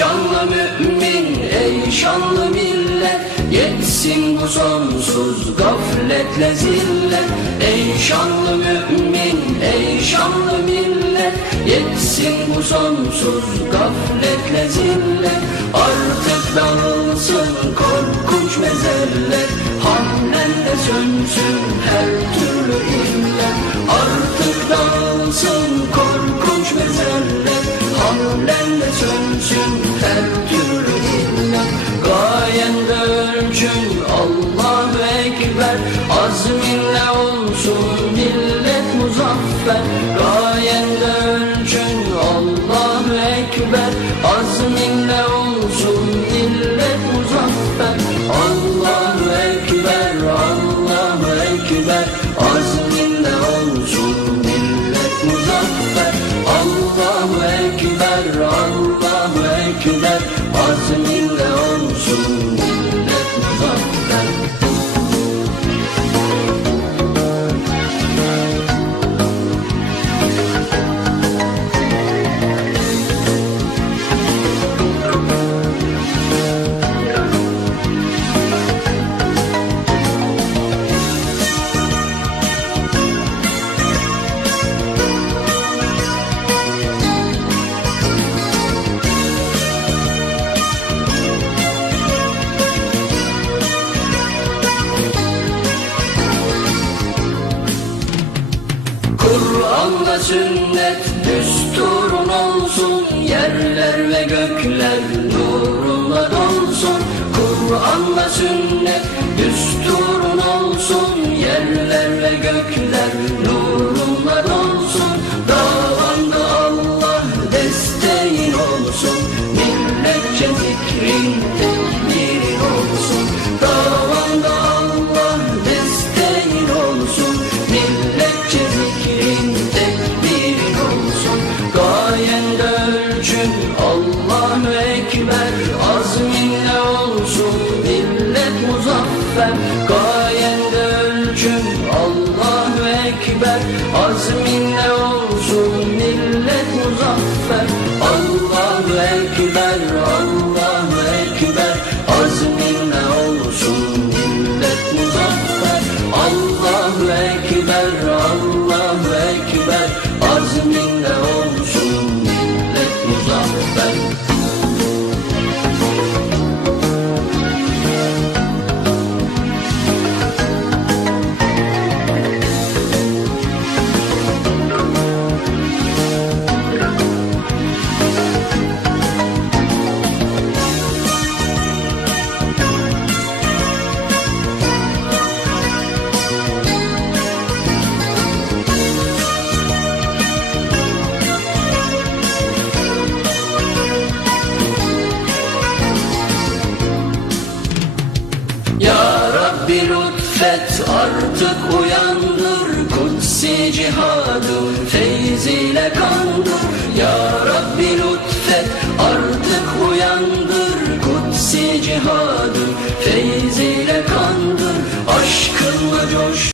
şanlı mümin, ey şanlı millet Yetsin bu sonsuz gafletle zillet. Ey şanlı mümin, ey şanlı millet Yetsin bu sonsuz gafletle zillet. Artık dağılsın korkunç mezeller Hamlende sönsün her türlü illet. Artık dağılsın korkunç Ölçün Allahu Ekber. Azminle olsun millet muzaffer. Gayende ölçün. Allahu Ekber. Azminle olsun millet muzaffer. Allahu Ekber, Allahu Ekber. Azminle olsun millet muzaffer. Allahu Ekber, Allahu Kur'an'da sünnet düsturun olsun Yerler ve gökler nurunla dolsun. Kur'an'da sünnet düsturun olsun Yerler ve gökler nurunla muzaffer Gayende ölçün Allahu Ekber Azminle olsun artık uyandır Kutsi cihadın feyziyle kandır. Ya Rabbi lütfet artık uyandır Kutsi cihadın feyziyle kandır. Aşkınla coş